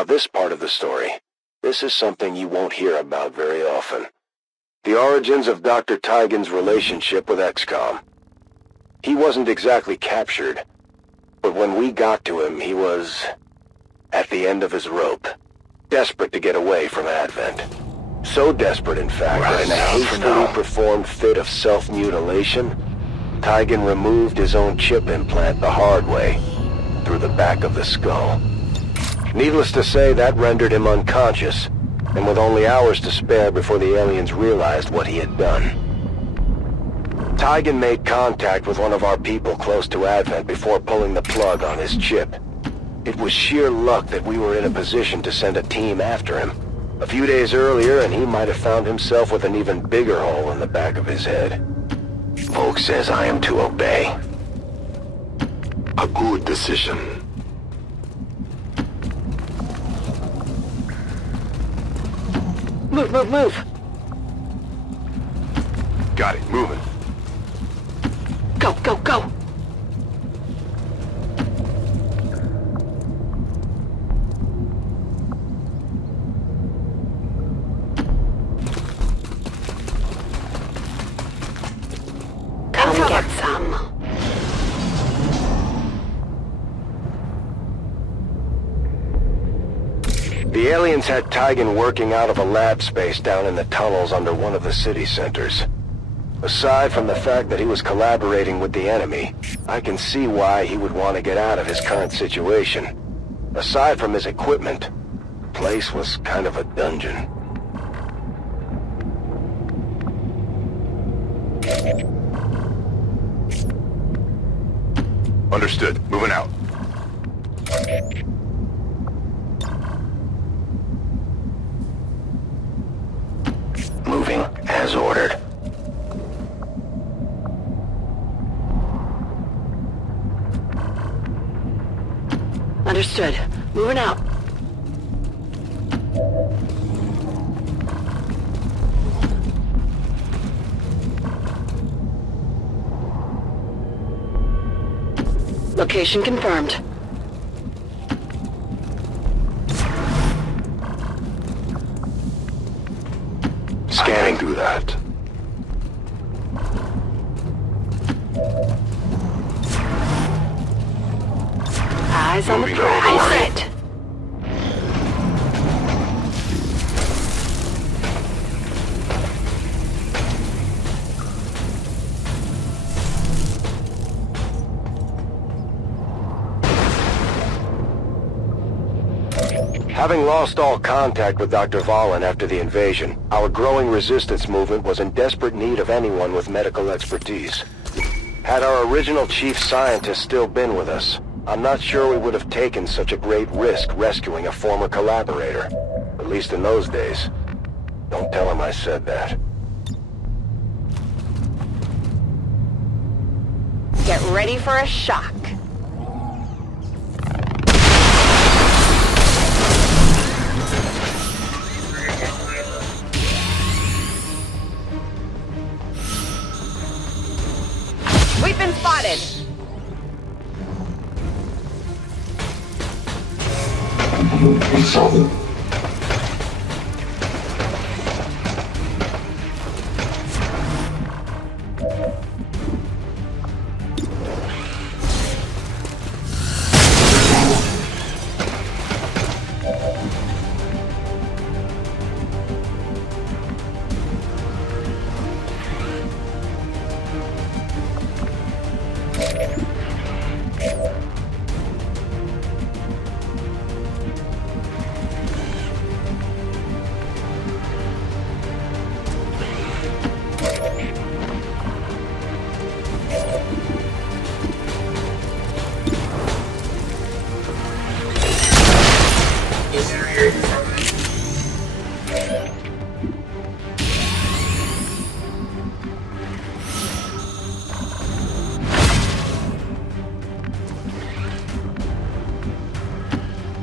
Now this part of the story. This is something you won't hear about very often. The origins of Dr. Tygan's relationship with XCOM. He wasn't exactly captured, but when we got to him, he was at the end of his rope, desperate to get away from Advent. So desperate, in fact, that in a hastily performed fit of self-mutilation, Tygan removed his own chip implant the hard way, through the back of the skull. Needless to say, that rendered him unconscious, and with only hours to spare before the aliens realized what he had done. Tygan made contact with one of our people close to Advent before pulling the plug on his chip. It was sheer luck that we were in a position to send a team after him. A few days earlier, and he might have found himself with an even bigger hole in the back of his head. Volk says I am to obey. A good decision. Move, move, move! Got it, moving. Go, go, go! Come get some. The aliens had Tygan working out of a lab space down in the tunnels under one of the city centers. Aside from the fact that he was collaborating with the enemy, I can see why he would want to get out of his current situation. Aside from his equipment, the place was kind of a dungeon. Understood. Moving out. Moving as ordered. Understood. Moving out. Location confirmed. Scanning through that. Eyes on the Moving prize. over. Set. Having lost all contact with Dr. Vahlen after the invasion, our growing resistance movement was in desperate need of anyone with medical expertise. Had our original chief scientist still been with us, I'm not sure we would have taken such a great risk rescuing a former collaborator. At least in those days. Don't tell him I said that. Get ready for a shock. We've been spotted.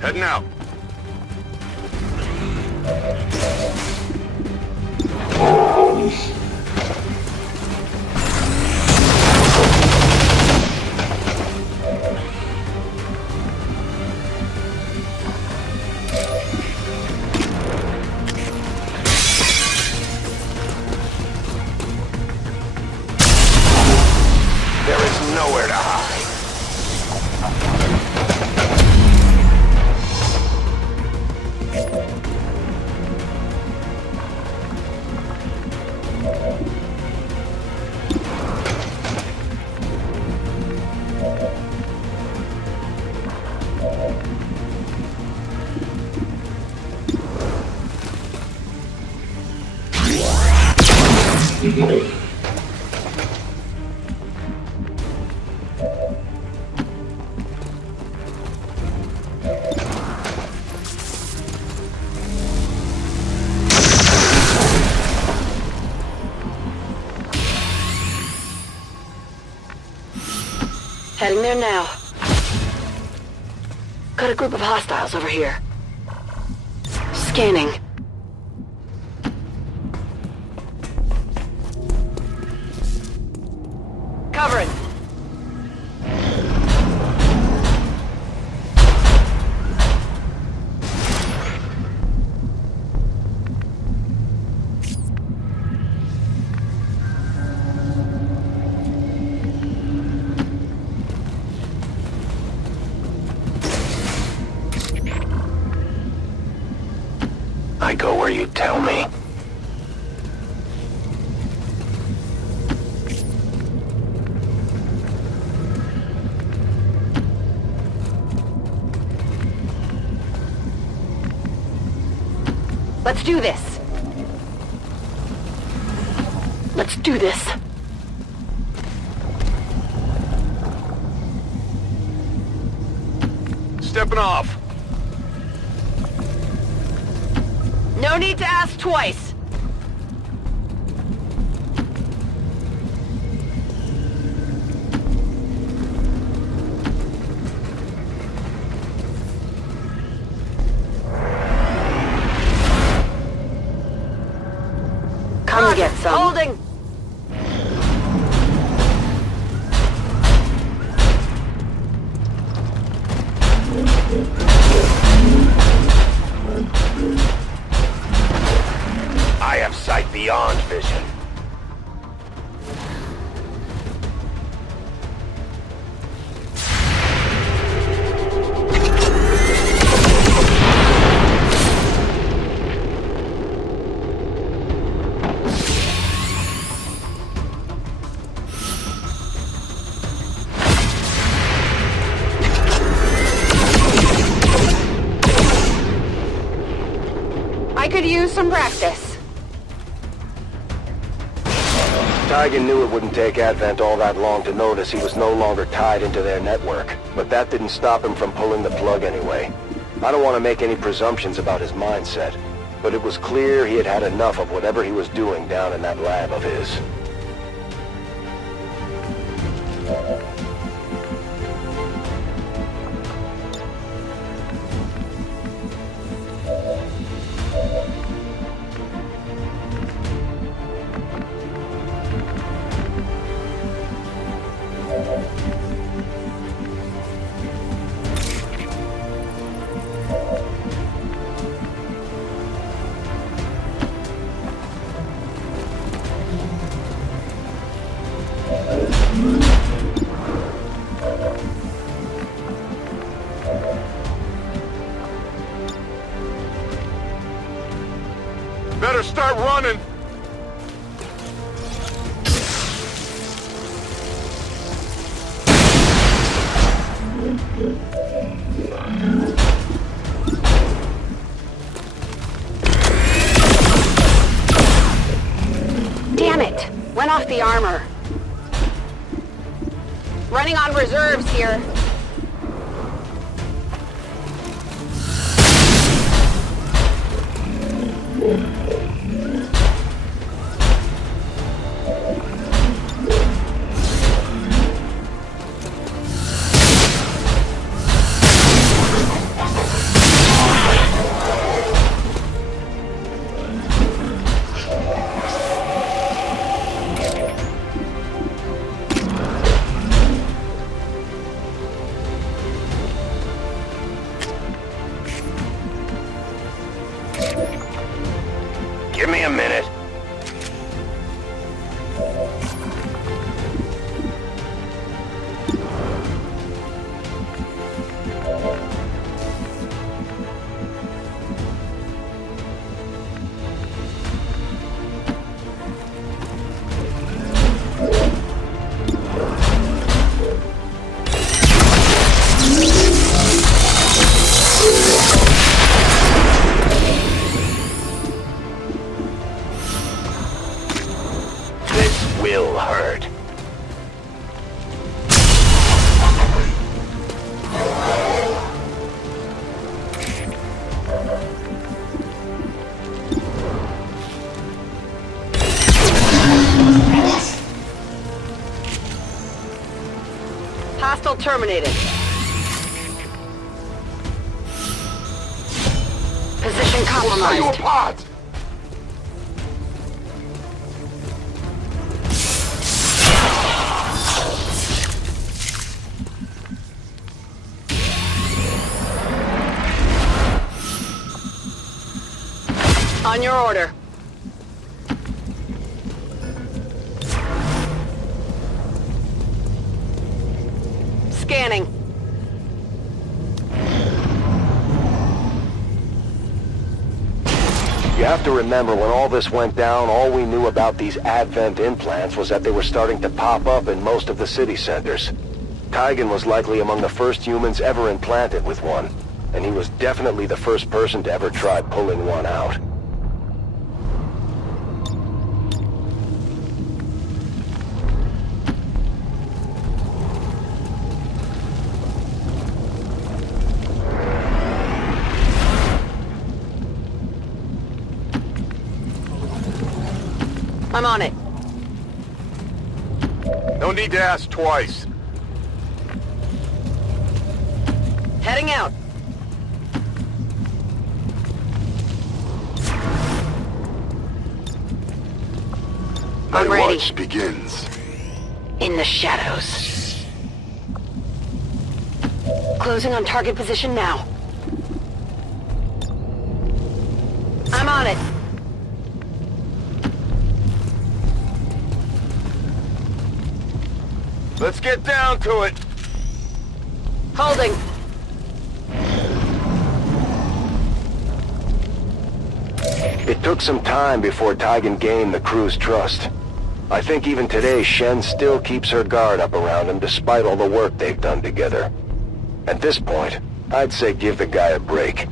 Heading out. Heading there now. Got a group of hostiles over here. Scanning. Covering. I go where you tell me. Let's do this. Let's do this. Stepping off. No need to ask twice. Come and get some. Holding. I have sight beyond vision. I could use some practice. Tygan knew it wouldn't take Advent all that long to notice he was no longer tied into their network, but that didn't stop him from pulling the plug anyway. I don't want to make any presumptions about his mindset, but it was clear he had had enough of whatever he was doing down in that lab of his. Better start running. Damn it! Went off the armor. Running on reserves here. Give me a minute. will hurt. Hostile terminated. Position Are you compromised. apart? On your order. Scanning. You have to remember, when all this went down, all we knew about these Advent implants was that they were starting to pop up in most of the city centers. Tygan was likely among the first humans ever implanted with one, and he was definitely the first person to ever try pulling one out. I'm on it. No need to ask twice. Heading out. I'm My ready. watch begins. In the shadows. Closing on target position now. I'm on it. Let's get down to it. Holding. It took some time before Tygan gained the crew's trust. I think even today Shen still keeps her guard up around him despite all the work they've done together. At this point, I'd say give the guy a break.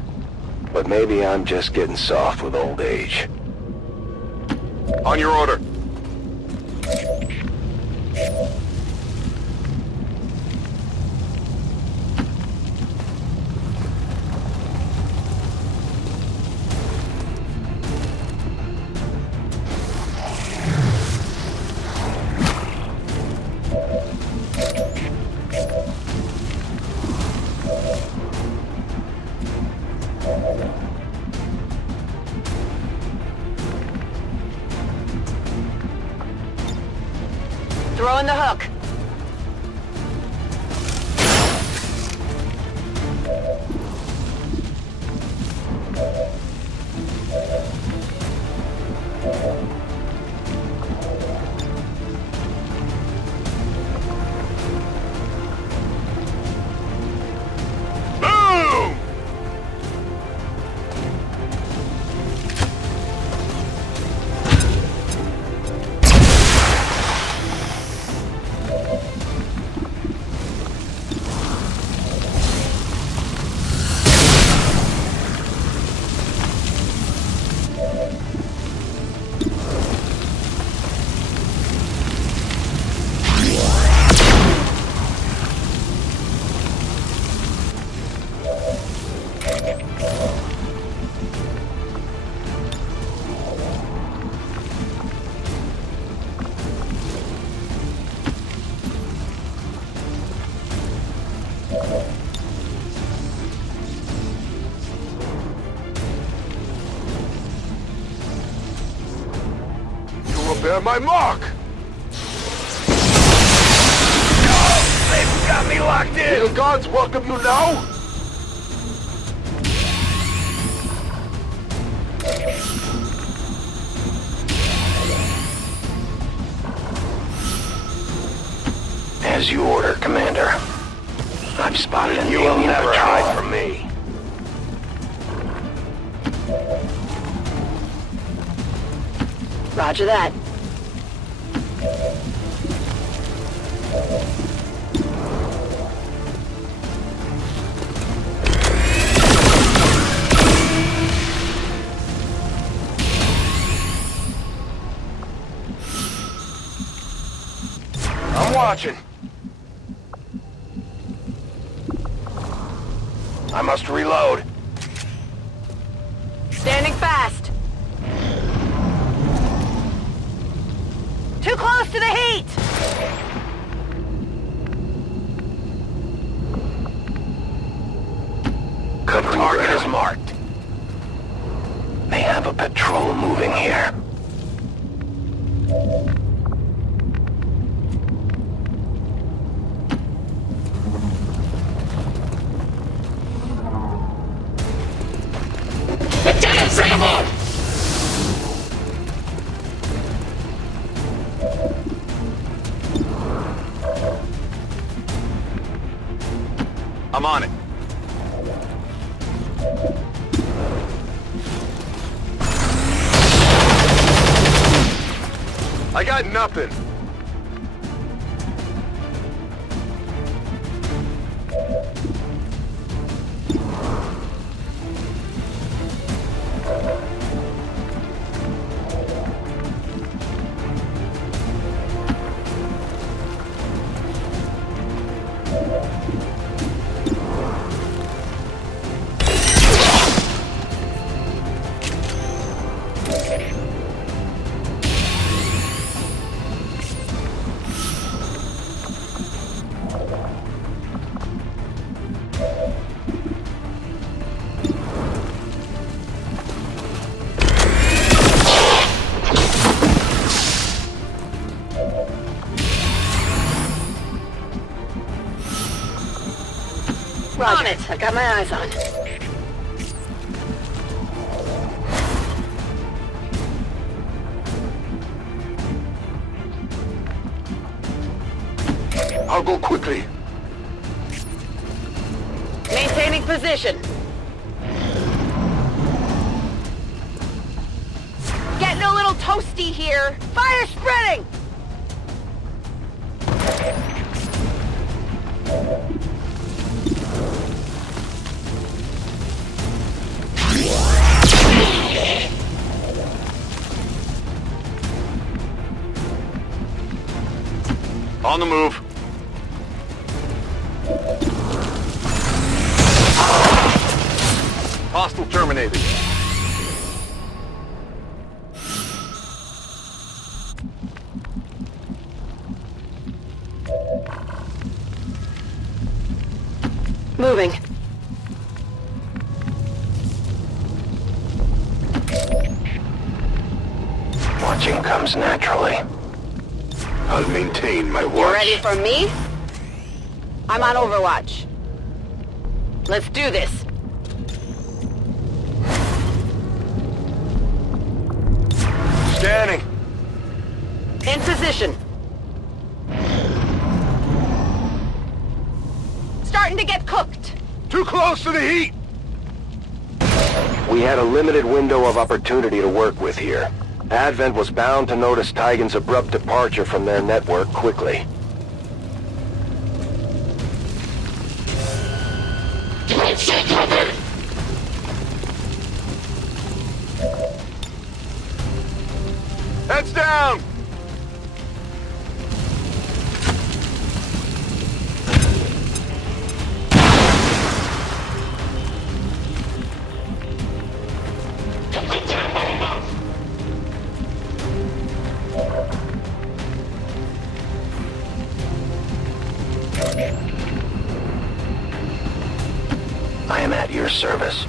But maybe I'm just getting soft with old age. On your order. Throwing the hook. Boom! You will bear my mark! They've got me locked in! The gods welcome you now! As you order, Commander. I've spotted an alien patrol. For me. Roger that. watching. I must reload. Standing fast. Too close to the heat! Covering Target ground. is marked. They have a patrol moving here. I'm on it. I got nothing. Roger. On it. I got my eyes on. I'll go quickly. Maintaining position. Getting a little toasty here. Fire spreading! On the move. Hostile terminated. Moving. Watching comes naturally. I'll maintain my watch. You ready for me? I'm on Overwatch. Let's do this. Scanning. In position. Starting to get cooked. Too close to the heat. We had a limited window of opportunity to work with here. Advent was bound to notice Tygan's abrupt departure from their network quickly. Heads down. I am at your service.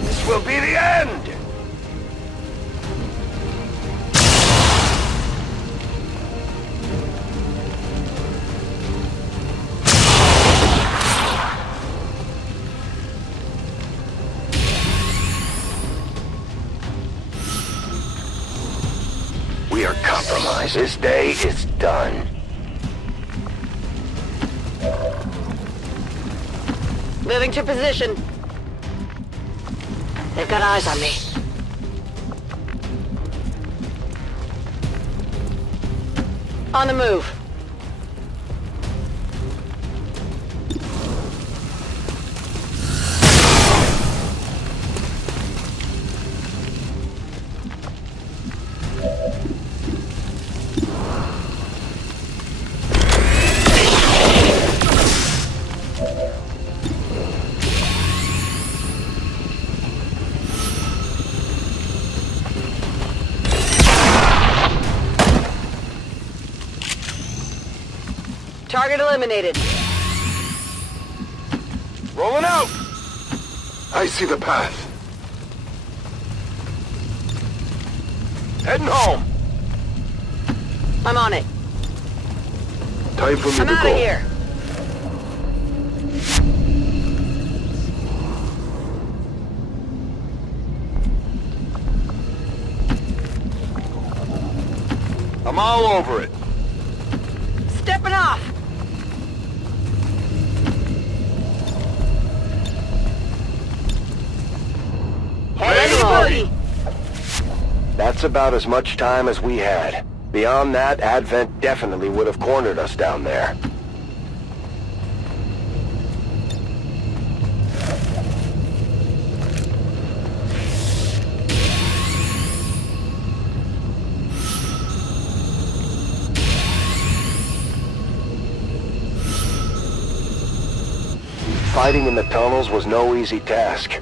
This will be the end. We are compromised. This day is done. Moving to position. They've got eyes on me. On the move. Target eliminated. Rolling out! I see the path. Heading home. I'm on it. Time for me I'm to out go. of here. I'm all over it. Stepping off. Ready to Ready. That's about as much time as we had. Beyond that, Advent definitely would have cornered us down there. Fighting in the tunnels was no easy task,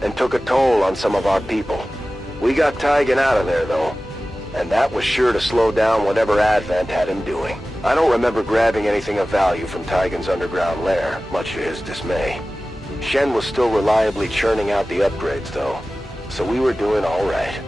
and took a toll on some of our people. We got Tygan out of there, though, and that was sure to slow down whatever Advent had him doing. I don't remember grabbing anything of value from Tygan's underground lair, much to his dismay. Shen was still reliably churning out the upgrades, though, so we were doing all right.